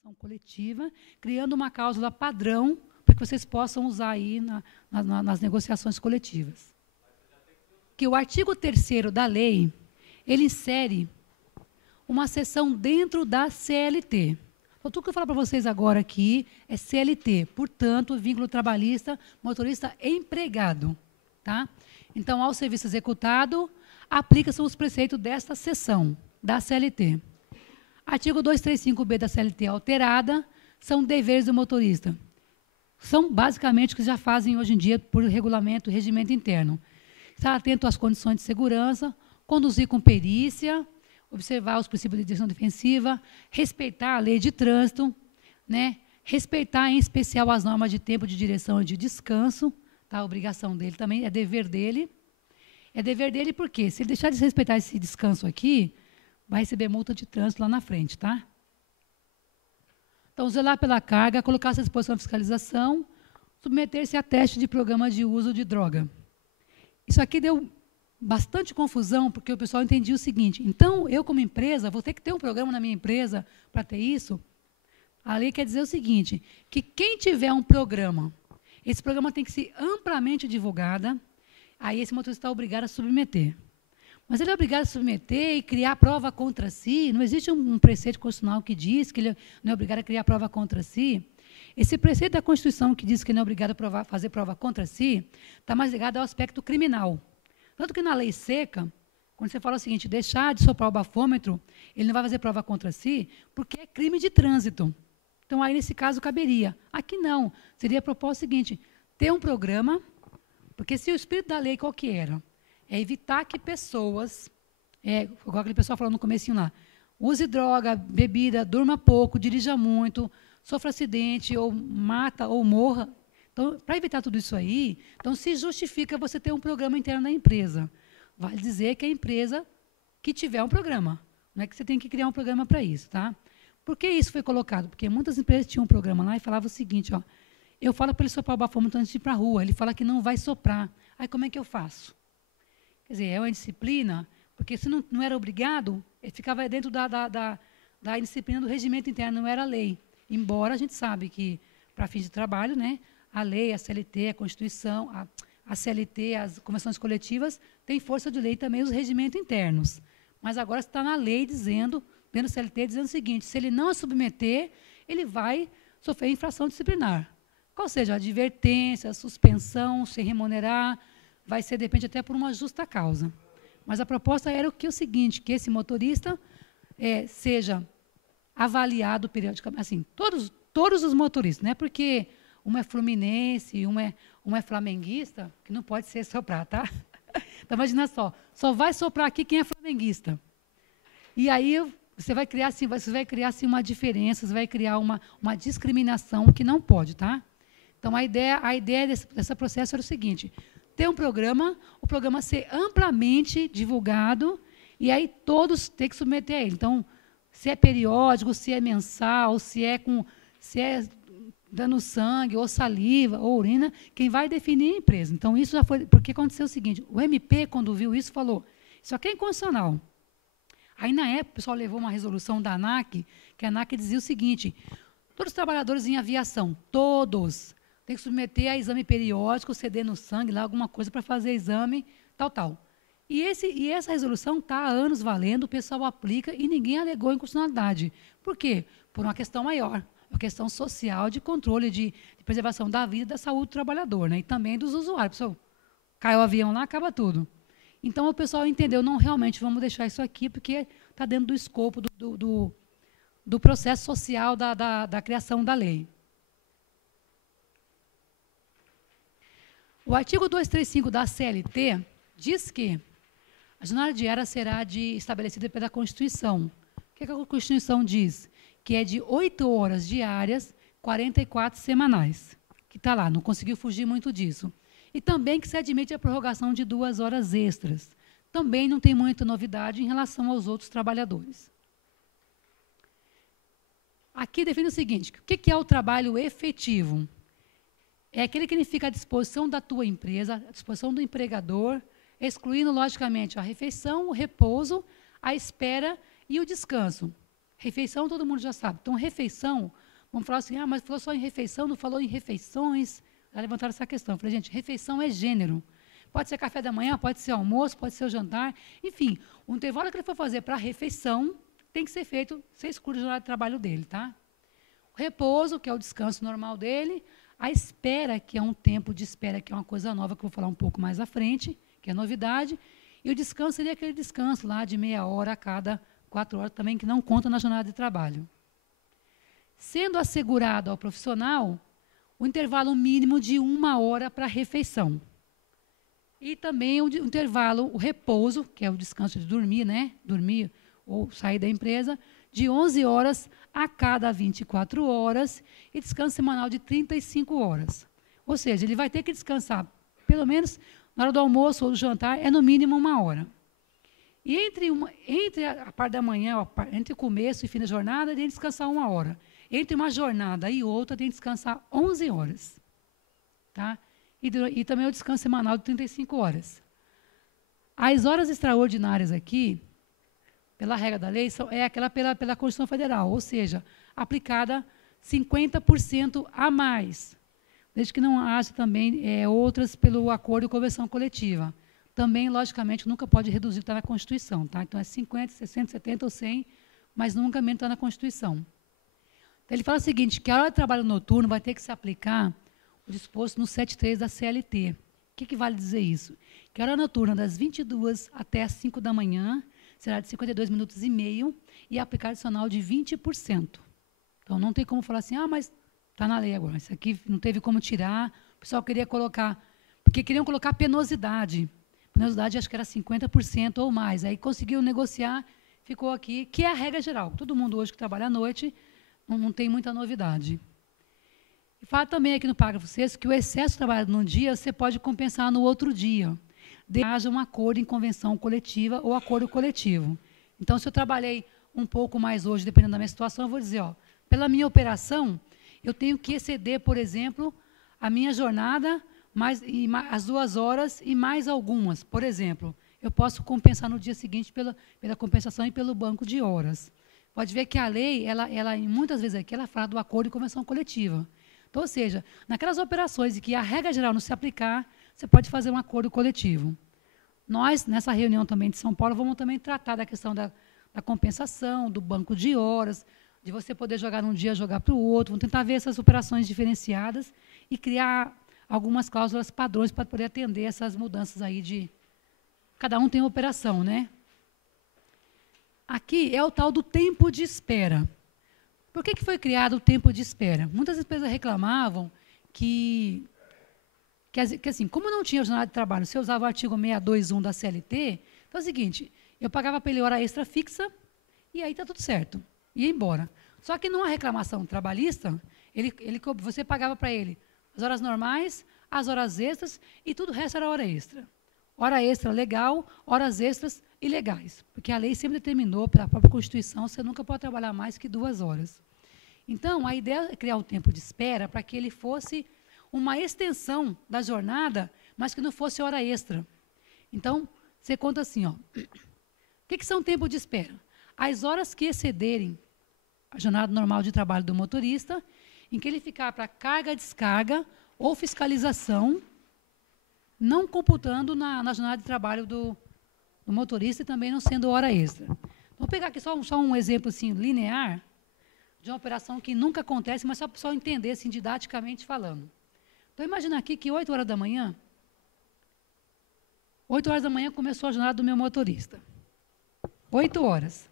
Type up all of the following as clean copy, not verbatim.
ação coletiva, criando uma cláusula padrão para que vocês possam usar aí nas negociações coletivas. Que o artigo 3º da lei, ele insere uma seção dentro da CLT. Então, tudo que eu falo para vocês agora aqui é CLT, portanto, vínculo trabalhista, motorista empregado. Tá? Então, ao serviço executado, aplica-se os preceitos desta seção da CLT. Artigo 235B da CLT alterada, são deveres do motorista. São basicamente o que já fazem hoje em dia por regulamento, regimento interno. Estar atento às condições de segurança, conduzir com perícia, observar os princípios de direção defensiva, respeitar a lei de trânsito, né? Respeitar, em especial, as normas de tempo de direção e de descanso, tá? A obrigação dele também, é dever dele. É dever dele porque, se ele deixar de respeitar esse descanso aqui, vai receber multa de trânsito lá na frente, tá? Então, zelar pela carga, colocar-se à disposição de fiscalização, submeter-se a teste de programa de uso de droga. Isso aqui deu bastante confusão, porque o pessoal entendia o seguinte: então, eu como empresa, vou ter que ter um programa na minha empresa para ter isso? A lei quer dizer o seguinte, que quem tiver um programa, esse programa tem que ser amplamente divulgado, aí esse motorista está obrigado a submeter. Mas ele é obrigado a submeter e criar prova contra si. Não existe um preceito constitucional que diz que ele não é obrigado a criar prova contra si. Esse preceito da Constituição que diz que não é obrigado a fazer prova contra si, está mais ligado ao aspecto criminal. Tanto que na lei seca, quando você fala o seguinte, deixar de soprar o bafômetro, ele não vai fazer prova contra si, porque é crime de trânsito. Então, aí, nesse caso, caberia. Aqui não. Seria propor o seguinte, ter um programa, porque se o espírito da lei qual que era? É evitar que pessoas, igual aquele pessoal falou no comecinho lá, use droga, bebida, durma pouco, dirija muito, sofra acidente, ou mata, ou morra. Então, para evitar tudo isso aí, então se justifica você ter um programa interno da empresa. Vale dizer que é a empresa que tiver um programa. Não é que você tem que criar um programa para isso. Tá? Por que isso foi colocado? Porque muitas empresas tinham um programa lá e falavam o seguinte, ó, eu falo para ele soprar o bafômetro antes de ir para a rua, ele fala que não vai soprar. Aí como é que eu faço? Quer dizer, é uma disciplina, porque se não era obrigado, ele ficava dentro da disciplina do regimento interno, não era lei. Embora a gente sabe que, para fins de trabalho, né, a lei, a CLT, a Constituição, a CLT, as convenções coletivas, têm força de lei também os regimentos internos. Mas agora está na lei dizendo, dentro da CLT, dizendo o seguinte, se ele não a submeter, ele vai sofrer infração disciplinar. Qual seja, advertência, suspensão, se remunerar, vai ser, de repente, até por uma justa causa. Mas a proposta era o seguinte, que esse motorista seja avaliado periodicamente, assim, todos os motoristas, não é porque um é fluminense, um é flamenguista, que não pode ser soprar, tá? Então, imagina só vai soprar aqui quem é flamenguista. E aí você vai criar assim, uma diferença, você vai criar uma discriminação que não pode, tá? Então, a ideia desse processo era o seguinte, ter um programa, o programa ser amplamente divulgado, e aí todos têm que submeter a ele. Então, se é periódico, se é mensal, se é dando sangue, ou saliva, ou urina, quem vai definir é a empresa. Então, isso já foi, porque aconteceu o seguinte, o MP, quando viu isso, falou, isso aqui é inconstitucional. Aí, na época, o pessoal levou uma resolução da ANAC, que a ANAC dizia o seguinte, todos os trabalhadores em aviação, todos, tem que submeter a exame periódico, ceder no sangue, lá alguma coisa para fazer exame, tal. E essa resolução está há anos valendo, o pessoal aplica e ninguém alegou inconstitucionalidade. Por quê? Por uma questão maior, uma questão social de controle, de preservação da vida e da saúde do trabalhador, né? E também dos usuários. Pessoal, cai o avião lá, acaba tudo. Então, o pessoal entendeu, não, realmente, vamos deixar isso aqui, porque está dentro do escopo do processo social da criação da lei. O artigo 235 da CLT diz que a jornada diária será estabelecida pela Constituição. O que a Constituição diz? Que é de 8 horas diárias, 44 semanais. Que está lá, não conseguiu fugir muito disso. E também que se admite a prorrogação de 2 horas extras. Também não tem muita novidade em relação aos outros trabalhadores. Aqui define o seguinte, o que é o trabalho efetivo? É aquele que fica à disposição da tua empresa, à disposição do empregador, excluindo, logicamente, a refeição, o repouso, a espera e o descanso. Refeição, todo mundo já sabe. Então, refeição, vamos falar assim, mas falou só em refeição, não falou em refeições. Já levantaram essa questão. Eu falei, gente, refeição é gênero. Pode ser café da manhã, pode ser almoço, pode ser o jantar. Enfim, o intervalo que ele for fazer para a refeição tem que ser feito 6 cursos de horário de trabalho dele, tá? O repouso, que é o descanso normal dele. A espera, que é um tempo de espera, que é uma coisa nova, que eu vou falar um pouco mais à frente, que é novidade. E o descanso seria aquele descanso lá de meia hora a cada 4 horas, também que não conta na jornada de trabalho. Sendo assegurado ao profissional o intervalo mínimo de 1 hora para a refeição. E também o intervalo, o repouso, que é o descanso de dormir, né? Dormir ou sair da empresa, de 11 horas a cada 24 horas e descanso semanal de 35 horas. Ou seja, ele vai ter que descansar, pelo menos na hora do almoço ou do jantar, é no mínimo 1 hora. E entre a parte da manhã, entre o começo e fim da jornada, tem que descansar 1 hora. Entre uma jornada e outra, tem que descansar 11 horas. Tá? E também o descanso semanal de 35 horas. As horas extraordinárias aqui, pela regra da lei, é aquela pela Constituição Federal, ou seja, aplicada 50% a mais, desde que não haja também outras pelo acordo de convenção coletiva. Também, logicamente, nunca pode reduzir o que está na Constituição. Tá? Então, é 50, 60, 70 ou 100, mas nunca menos está na Constituição. Então, ele fala o seguinte, que a hora de trabalho noturno vai ter que se aplicar o disposto no 7.3 da CLT. O que vale dizer isso? Que a hora noturna, das 22 até as 5 da manhã, será de 52 minutos e meio e aplicar adicional de 20%. Então, não tem como falar assim, mas está na lei agora, isso aqui não teve como tirar, o pessoal queria colocar, porque queriam colocar penosidade. Penosidade, acho que era 50% ou mais. Aí conseguiu negociar, ficou aqui, que é a regra geral. Todo mundo hoje que trabalha à noite, não tem muita novidade. E fala também aqui no parágrafo 6 que o excesso de trabalho num dia você pode compensar no outro dia, desde que haja um acordo em convenção coletiva ou acordo coletivo. Então, se eu trabalhei um pouco mais hoje, dependendo da minha situação, eu vou dizer, pela minha operação, eu tenho que exceder, por exemplo, a minha jornada, as 2 horas e mais algumas. Por exemplo, eu posso compensar no dia seguinte pela compensação e pelo banco de horas. Pode ver que a lei, ela muitas vezes aqui, ela fala do acordo de convenção coletiva. Então, ou seja, naquelas operações em que a regra geral não se aplicar, você pode fazer um acordo coletivo. Nós, nessa reunião também de São Paulo, vamos também tratar da questão da compensação, do banco de horas, de você poder jogar num dia, jogar para o outro. Vamos tentar ver essas operações diferenciadas e criar algumas cláusulas padrões para poder atender essas mudanças aí de... Cada um tem uma operação, né? Aqui é o tal do tempo de espera. Por que foi criado o tempo de espera? Muitas empresas reclamavam que assim, como não tinha jornada de trabalho, você usava o artigo 621 da CLT, então é o seguinte, eu pagava para ele hora extra fixa e aí está tudo certo, ia embora. Só que numa reclamação trabalhista, você pagava para ele as horas normais, as horas extras e tudo o resto era hora extra. Hora extra legal, horas extras ilegais, porque a lei sempre determinou, pela própria Constituição, você nunca pode trabalhar mais que 2 horas. Então, a ideia é criar um tempo de espera para que ele fosse uma extensão da jornada, mas que não fosse hora extra. Então, você conta assim, o que são tempo de espera? As horas que excederem a jornada normal de trabalho do motorista, em que ele ficar para carga, descarga ou fiscalização, não computando na jornada de trabalho do motorista e também não sendo hora extra. Vou pegar aqui só um exemplo assim, linear, de uma operação que nunca acontece, mas só para o pessoal entender, assim, didaticamente falando. Então, imagina aqui que 8 horas da manhã começou a jornada do meu motorista. 8 horas.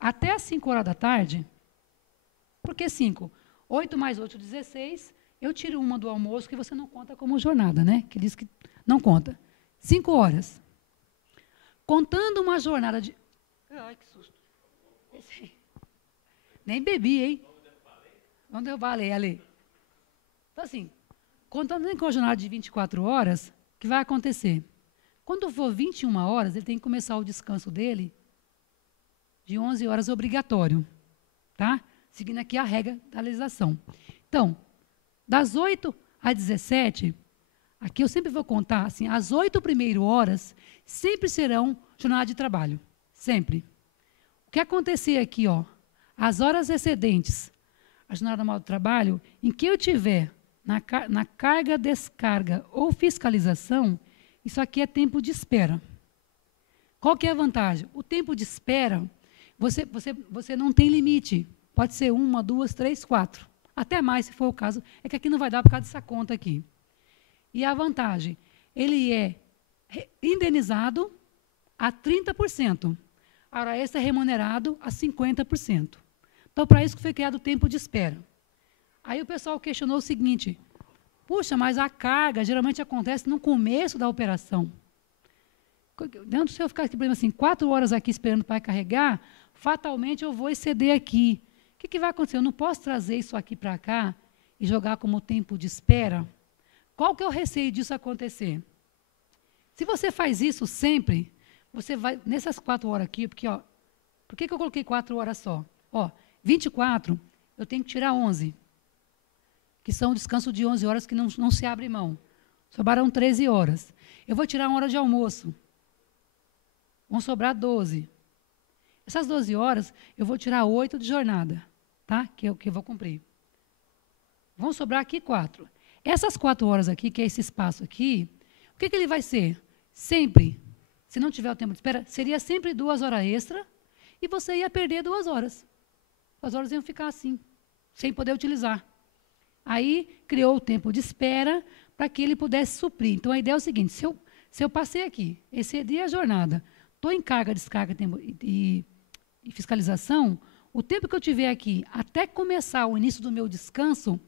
Até as 5 horas da tarde, por que 5? 8 mais 8, 16, eu tiro uma do almoço, que você não conta como jornada, né? Que diz que não conta. 5 horas. Contando uma jornada de... Ai, que susto. Nem bebi, hein? Vamos derrubar a lei, ali. Então, assim, contando com a jornada de 24 horas, o que vai acontecer? Quando for 21 horas, ele tem que começar o descanso dele de 11 horas obrigatório, tá? Seguindo aqui a regra da legislação. Então, das 8 às 17, aqui eu sempre vou contar, assim, as 8 primeiras horas sempre serão jornada de trabalho, sempre. O que acontecer aqui, ó, as horas excedentes, a jornada normal do trabalho, em que eu tiver na carga, descarga ou fiscalização, isso aqui é tempo de espera. Qual que é a vantagem? O tempo de espera, você não tem limite. Pode ser 1, 2, 3, 4. Até mais, se for o caso. É que aqui não vai dar por causa dessa conta aqui. E a vantagem, ele é indenizado a 30%. A hora extra é remunerado a 50%. Então, para isso que foi criado o tempo de espera. Aí o pessoal questionou o seguinte, puxa, mas a carga geralmente acontece no começo da operação. Dentro, se eu ficar aqui, por exemplo, assim, 4 horas aqui esperando para carregar, fatalmente eu vou exceder aqui. O que vai acontecer? Eu não posso trazer isso aqui para cá e jogar como tempo de espera? Qual que é o receio disso acontecer? Se você faz isso sempre, você vai, nessas 4 horas aqui, porque, ó, por que eu coloquei 4 horas só? Ó, 24, eu tenho que tirar 11, que são um descanso de 11 horas que não se abre mão. Sobraram 13 horas. Eu vou tirar 1 hora de almoço. Vão sobrar 12. Essas 12 horas, eu vou tirar 8 de jornada, tá? Que eu vou cumprir. Vão sobrar aqui 4. Essas 4 horas aqui, que é esse espaço aqui, o que ele vai ser? Sempre, se não tiver o tempo de espera, seria sempre 2 horas extra e você ia perder 2 horas. 2 horas iam ficar assim, sem poder utilizar. Aí, criou o tempo de espera para que ele pudesse suprir. Então, a ideia é o seguinte, se eu passei aqui, excedi a jornada, estou em carga, descarga e fiscalização, o tempo que eu tiver aqui, até começar o início do meu descanso,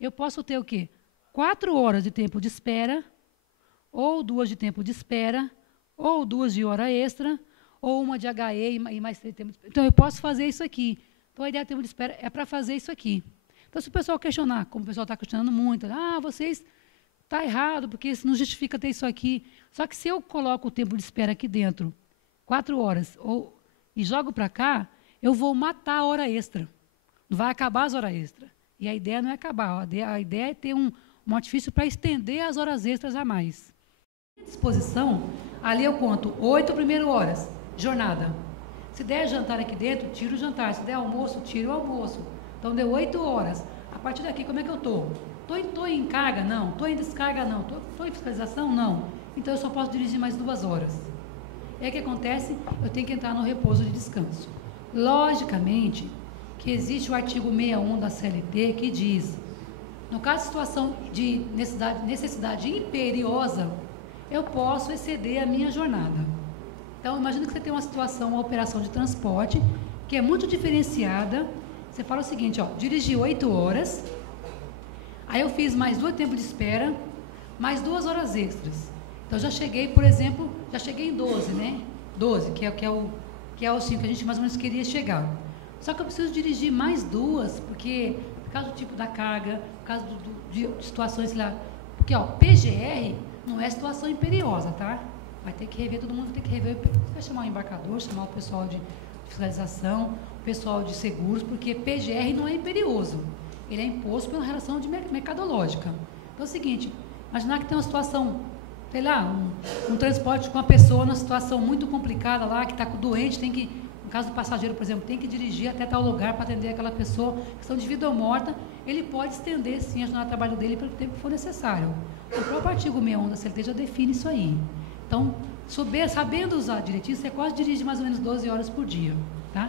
eu posso ter o quê? 4 horas de tempo de espera, ou 2 de tempo de espera, ou 2 de hora extra, ou 1 de HE e mais 3 de tempo de espera. Então, eu posso fazer isso aqui. Então, a ideia do tempo de espera é para fazer isso aqui. Então, se o pessoal questionar, como o pessoal está questionando muito, vocês, está errado, porque isso não justifica ter isso aqui. Só que se eu coloco o tempo de espera aqui dentro, 4 horas, e jogo para cá, eu vou matar a hora extra. Não vai acabar as horas extras. E a ideia não é acabar, a ideia é ter um artifício para estender as horas extras a mais. À disposição, ali eu conto 8 primeiras horas, jornada. Se der jantar aqui dentro, tiro o jantar. Se der almoço, tiro o almoço. Então, deu 8 horas. A partir daqui, como é que eu estou? Estou em carga? Não. Estou em descarga? Não. Estou em fiscalização? Não. Então, eu só posso dirigir mais 2 horas. É que acontece, eu tenho que entrar no repouso de descanso. Logicamente, que existe o artigo 61 da CLT que diz, no caso de situação de necessidade imperiosa, eu posso exceder a minha jornada. Então, imagina que você tem uma situação, uma operação de transporte, que é muito diferenciada. Você fala o seguinte, ó, dirigi 8 horas, aí eu fiz mais 2 tempos de espera, mais 2 horas extras. Então, já cheguei, por exemplo, já cheguei em 12, né? 12, que é o 5 que a gente mais ou menos queria chegar. Só que eu preciso dirigir mais 2, porque, por causa do tipo da carga, por causa de situações lá. Porque, ó, PGR não é situação imperiosa, tá? Vai ter que rever, todo mundo vai ter que rever. Você vai chamar o embarcador, chamar o pessoal de fiscalização, o pessoal de seguros, porque PGR não é imperioso. Ele é imposto pela relação mercadológica. Então, é o seguinte, imaginar que tem uma situação, sei lá, um transporte com uma pessoa numa situação muito complicada lá, que está doente, tem que, no caso do passageiro, por exemplo, tem que dirigir até tal lugar para atender aquela pessoa, questão de vida ou morta, ele pode estender, sim, a jornada de trabalho dele pelo tempo que for necessário. O próprio artigo 61 da CLT já define isso aí. Então, sabendo usar direitinho, você quase dirige mais ou menos 12 horas por dia, tá?